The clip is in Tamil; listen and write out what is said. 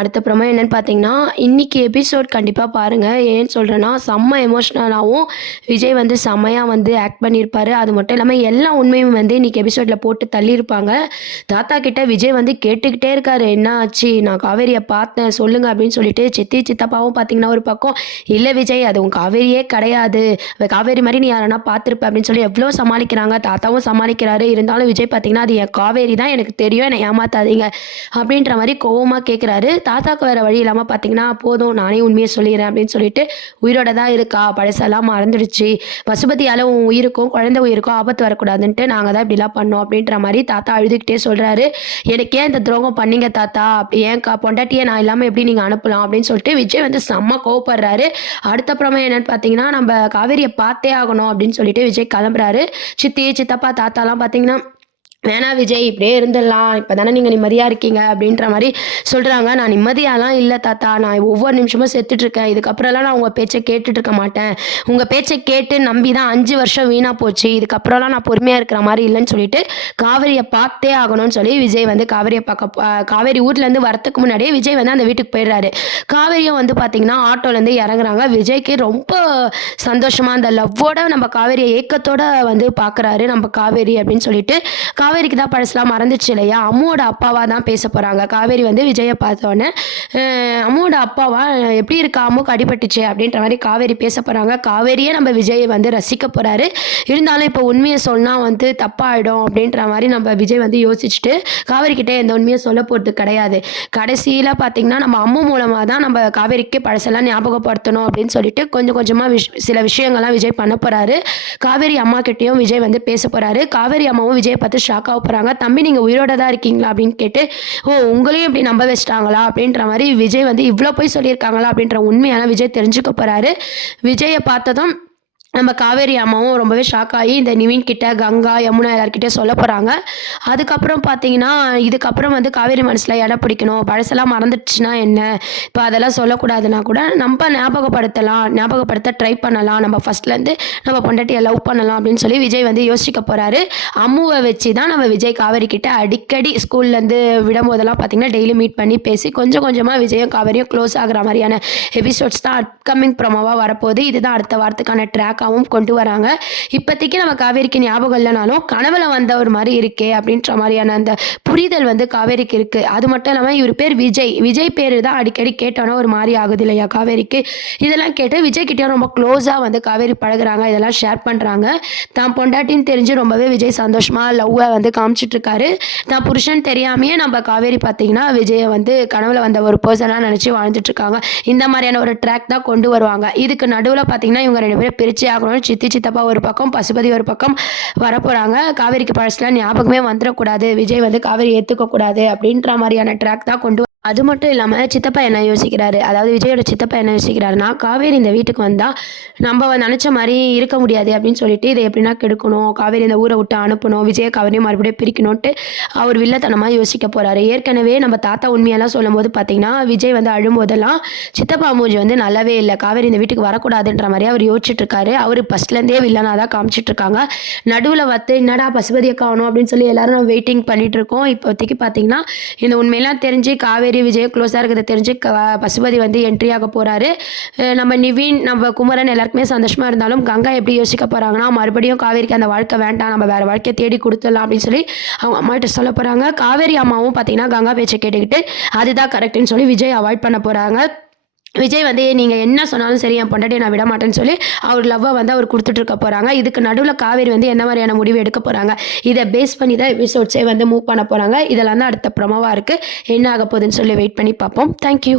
அடுத்தப்புறமா என்னன்னு பார்த்தீங்கன்னா, இன்னைக்கு எபிசோட் கண்டிப்பா பாருங்க. ஏன்னு சொல்றேன்னா, செம்ம எமோஷனலாவும் விஜய் வந்து செம்மையா வந்து ஆக்ட் பண்ணியிருப்பாரு. அது மட்டும் இல்லாம எல்லா உண்மையும் வந்து இன்னைக்கு எபிசோட்ல போட்டு தள்ளியிருப்பாங்க. தாத்தா கிட்ட விஜய் வந்து கேட்டுக்கிட்டே இருக்காரு. "என்ன ஆச்சு? நான் காவேரிய பார்த்தேன். சொல்லுங்க." அப்படின்னு சொல்லிட்டு சித்தி, சித்தப்பாவும் பார்த்தீங்கன்னா ஒரு பக்கம், "இல்ல விஜய் அது உன் காவேரியே கிடையாது. காவேரி மாரி நீ யாரனா பார்த்துருப்ப." அப்படின்னு சொல்லி எவ்வளோ சமாளிக்கிறாங்க. தாத்தாவும் சமாளிக்கிறாரு. இருந்தாலும் விஜய் பார்த்தீங்கன்னா, "அது என் காவேரி தான். எனக்கு தெரியும். என்னை ஏமாத்தாதீங்க." அப்படின்ற மாரி கோவமா கேட்குறாரு. தாத்தாக்கு வேற வழி இல்லாம பார்த்தீங்கன்னா, "போதும் நானே உண்மைய சொல்லிர்றேன்" அப்படின்னு சொல்லிட்டு, "உயிரோட தான் இருக்கா. பழசெல்லாம் மறந்துடுச்சு. பசுபதியால உன் உயிருக்கும், குழந்தை உயிருக்கும் ஆபத்து வரக்கூடாதுன்ட்டு நாங்க தான் இப்படிலாம் பண்ணோம்." அப்படின்ற மாரி தாத்தா அழுதுகிட்டே சொல்றாரு. "எனக்கு ஏன் இந்த துரோகம் பண்ணீங்க தாத்தா? அப்படி ஏன்க்கா பொண்டாட்டிய நான் இல்லாம எப்படி நீங்க அனுப்பலாம்?" அப்படின்னு சொல்லிட்டு விஜய் வந்து செம்ம கோவப்படுறாரு. அடுத்தப்புறமா என்னன்னு பார்த்தீங்கன்னா, "நம்ப காவேரிய பார்த்தே ஆகணும்." அப்படின்னு சொல்லிட்டு விஜய் கிளம்புறாரு. சித்தி, சித்தப்பா, தாத்தாலாம் பார்த்தீங்கன்னா, "வேணாம் விஜய் இப்படியே இருந்துடலாம். இப்போ தானே நீங்கள் நிம்மதியாக இருக்கீங்க." அப்படின்ற மாதிரி சொல்கிறாங்க. "நான் நிம்மதியாலாம் இல்லை தாத்தா. நான் ஒவ்வொரு நிமிஷமும் செத்துட்ருக்கேன். இதுக்கப்புறம்லாம் நான் உங்கள் பேச்சை கேட்டுட்டு இருக்க மாட்டேன். உங்கள் பேச்சை கேட்டு நம்பி தான் 5 வருஷம் வீணாக போச்சு. இதுக்கப்புறம்லாம் நான் பொறுமையாக இருக்கிற மாதிரி இல்லைன்னு சொல்லிட்டு காவேரியை பார்த்தே ஆகணும்னு சொல்லி விஜய் வந்து காவேரியை காவேரி ஊர்லேருந்து வரத்துக்கு முன்னாடியே விஜய் வந்து அந்த வீட்டுக்கு போயிடுறாரு. காவேரியும் வந்து பார்த்தீங்கன்னா ஆட்டோலேருந்து இறங்குறாங்க. விஜய்க்கு ரொம்ப சந்தோஷமாக அந்த லவ்வோட நம்ம காவேரியை ஏக்கத்தோட வந்து பார்க்குறாரு நம்ம காவேரி அப்படின்னு சொல்லிட்டு. காவேரிக்கு தான் பழசுலாம் மறந்துச்சு இல்லையா? அம்முவோட அப்பாவா தான் பேச போகிறாங்க. காவேரி வந்து விஜயை பார்த்தோன்னே, அம்முவோட அப்பாவா எப்படி இருக்கா? அம்முக்கு அடிபட்டுச்சு அப்படின்ற மாதிரி காவேரி பேச போகிறாங்க. காவேரியே நம்ம விஜயை வந்து ரசிக்க போகிறாரு. இருந்தாலும் இப்போ உண்மையை சொன்னால் வந்து தப்பாயிடும் அப்படின்ற மாதிரி நம்ம விஜய் வந்து யோசிச்சுட்டு காவேரி கிட்டே எந்த உண்மையை சொல்ல போகிறது கிடையாது. கடைசியில் பார்த்தீங்கன்னா நம்ம அம்மு மூலமாக தான் நம்ம காவேரிக்கு பழசெல்லாம் ஞாபகப்படுத்தணும் அப்படின்னு சொல்லிட்டு கொஞ்சம் கொஞ்சமாக சில விஷயங்கள்லாம் விஜய் பண்ண போகிறாரு. காவேரி அம்மா கிட்டேயும் விஜய் வந்து பேச போகிறாரு. காவேரி அம்மாவும் விஜயை பார்த்து ஷாக் ஆக போகிறாங்க. "தம்பி நீங்கள் உயிரோட தான் இருக்கீங்களா?" அப்படின்னு கேட்டு, "ஓ உங்களையும் இப்படி நம்ப வச்சிட்டாங்களா?" அப்படின்ற மாதிரி விஜய் வந்து இவ்வளோ போய் சொல்லியிருக்காங்களா அப்படின்ற உண்மையான விஜய் தெரிஞ்சுக்க போகிறாரு. விஜயை பார்த்ததும் நம்ம காவேரி அம்மாவும் ரொம்பவே ஷாக் ஆகி இந்த நிவின் கிட்ட, கங்கா, யமுனா எல்லார்கிட்டயும் சொல்ல போகிறாங்க. அதுக்கப்புறம் பார்த்தீங்கன்னா, இதுக்கப்புறம் வந்து காவேரி மனசில் இடம் பிடிக்கணும். பழசெல்லாம் மறந்துடுச்சுன்னா என்ன? இப்போ அதெல்லாம் சொல்லக்கூடாதுன்னா கூட நம்ம ஞாபகப்படுத்த ட்ரை பண்ணலாம். நம்ம ஃபஸ்ட்லேருந்து நம்ம பொண்டாட்டியை லவ் பண்ணலாம் அப்படின்னு சொல்லி விஜய் வந்து யோசிக்க போகிறாரு. அம்முவை வச்சு தான் நம்ம விஜய் காவேரி கிட்ட அடிக்கடி ஸ்கூல்லேருந்து விடும்போதெல்லாம் பார்த்தீங்கன்னா டெய்லி மீட் பண்ணி பேசி கொஞ்சம் கொஞ்சமாக விஜயும் காவேரியும் க்ளோஸ் ஆகிற மாதிரியான எபிசோட்ஸ் தான் அப்கமிங் ப்ரோமோவாக வரப்போகுது. இதுதான் அடுத்த வாரத்துக்கான ட்ராக்காகவும் கொண்டு வராங்க. இப்போதைக்கு நம்ம காவேரிக்கு ஞாபகம் இல்லைனாலும் கனவுல வந்த ஒரு மாதிரி இருக்கே அப்படின்ற மாதிரியான அந்த புரிதல் வந்து காவேரிக்கு இருக்குது. அது மட்டும் இல்லாமல் இவர் பேர் விஜய். விஜய் பேர் தான் அடிக்கடி கேட்டோன்னா ஒரு மாதிரி ஆகுது இல்லையா காவேரிக்கு? இதெல்லாம் கேட்டு விஜய் கிட்டேயும் ரொம்ப க்ளோஸாக வந்து காவேரி பழகுறாங்க. இதெல்லாம் ஷேர் பண்ணுறாங்க. தான் பொண்டாட்டின்னு தெரிஞ்சு ரொம்பவே விஜய் சந்தோஷமாக லவ்வை வந்து காமிச்சிட்ருக்காரு. தான் புருஷன் தெரியாமையே நம்ம காவேரி பார்த்தீங்கன்னா விஜயை வந்து கனவுல வந்த ஒரு பர்சனாக நினச்சி வாழ்ந்துட்டுருக்காங்க. இந்த மாதிரியான ஒரு ட்ராக் தான் கொண்டு வருவாங்க. இதுக்கு நடுவில் பார்த்தீங்கன்னா இவங்க 2 பேரும் பிரித்து ஆகணும். சித்தி, சித்தப்பா ஒரு பக்கம், பசுபதி ஒரு பக்கம் வரப்போகிறாங்க. காவேரிக்கு பழசுலாம் ஞாபகமே வந்துடக்கூடாது. விஜய் வந்து காவேரி ஏற்றுக்கக்கூடாது அப்படின்ற மாதிரியான ட்ராக் தான் கொண்டு அது மட்டும் இல்லாமல் சித்தப்பா என்ன யோசிக்கிறாரு, அதாவது விஜயோட சித்தப்பா என்ன யோசிக்கிறாருன்னா, காவேரி இந்த வீட்டுக்கு வந்தால் நம்ம நினச்ச மாதிரி இருக்க முடியாது அப்படின்னு சொல்லிட்டு இதை எப்படின்னா கெடுக்கணும், காவேரி இந்த ஊரை விட்டு அனுப்பணும், விஜய காவேரியும் மறுபடியும் பிரிக்கணும்ட்டு அவர் வில்லத்தனமாக யோசிக்க போகிறாரு. ஏற்கனவே நம்ம தாத்தா உண்மையெல்லாம் சொல்லும் போது பார்த்தீங்கன்னா விஜய் வந்து அழும்போதெல்லாம் சித்தப்பா மூஞ்சி வந்து நல்லாவே இல்லை, காவேரி இந்த வீட்டுக்கு வரக்கூடாதுன்ற மாதிரி அவர் யோசிச்சுட்டு இருக்காரு. அவர் ஃபஸ்ட்லேருந்தே வில்லனாக தான் காமிச்சிட்டு இருக்காங்க. நடுவில் வந்து என்னடா பசுபதியை காணும் அப்படின்னு சொல்லி எல்லாரும் நம்ம வெயிட்டிங் பண்ணிட்டு இருக்கோம். இப்போதைக்கு பார்த்தீங்கன்னா இந்த உண்மையெல்லாம் தெரிஞ்சு காவேரி விஜய் க்ளோஸாக இருக்கிறத தெரிஞ்சு பசுபதி வந்து என்ட்ரி ஆக போகிறாரு. நம்ம நிவின், நம்ம குமரன் எல்லாருக்குமே சந்தோஷமாக இருந்தாலும் கங்கா எப்படி யோசிக்க போகிறாங்கன்னா, மறுபடியும் காவேரிக்கு அந்த வாழ்க்கை வேண்டாம், நம்ம வேறு வாழ்க்கையை தேடி கொடுத்துடலாம் அப்படின்னு சொல்லி அவங்க அம்மாகிட்ட சொல்ல போகிறாங்க. காவேரி அம்மாவும் பார்த்தீங்கன்னா கங்கா பேச்சை கேட்டுக்கிட்டு அதுதான் கரெக்டுன்னு சொல்லி விஜய் அவாய்ட் பண்ண போகிறாங்க. விஜய் வந்து நீங்கள் என்ன சொன்னாலும் சரி என் பொண்டாட்டியை நான் விட மாட்டேன்னு சொல்லி அவர் லவ்வை வந்து அவர் கொடுத்துட்டு இருக்க போகிறாங்க. இதுக்கு நடுவில் காவேரி வந்து என்ன மாதிரியான முடிவு எடுக்க போகிறாங்க, இதை பேஸ் பண்ணி தான் எபிசோட்ஸே வந்து மூவ் பண்ண போகிறாங்க. இதெல்லாம் தான் அடுத்த ப்ரோமோவாக இருக்குது. என்ன ஆக போகுதுன்னு சொல்லி வெயிட் பண்ணி பார்ப்போம். தேங்க்யூ.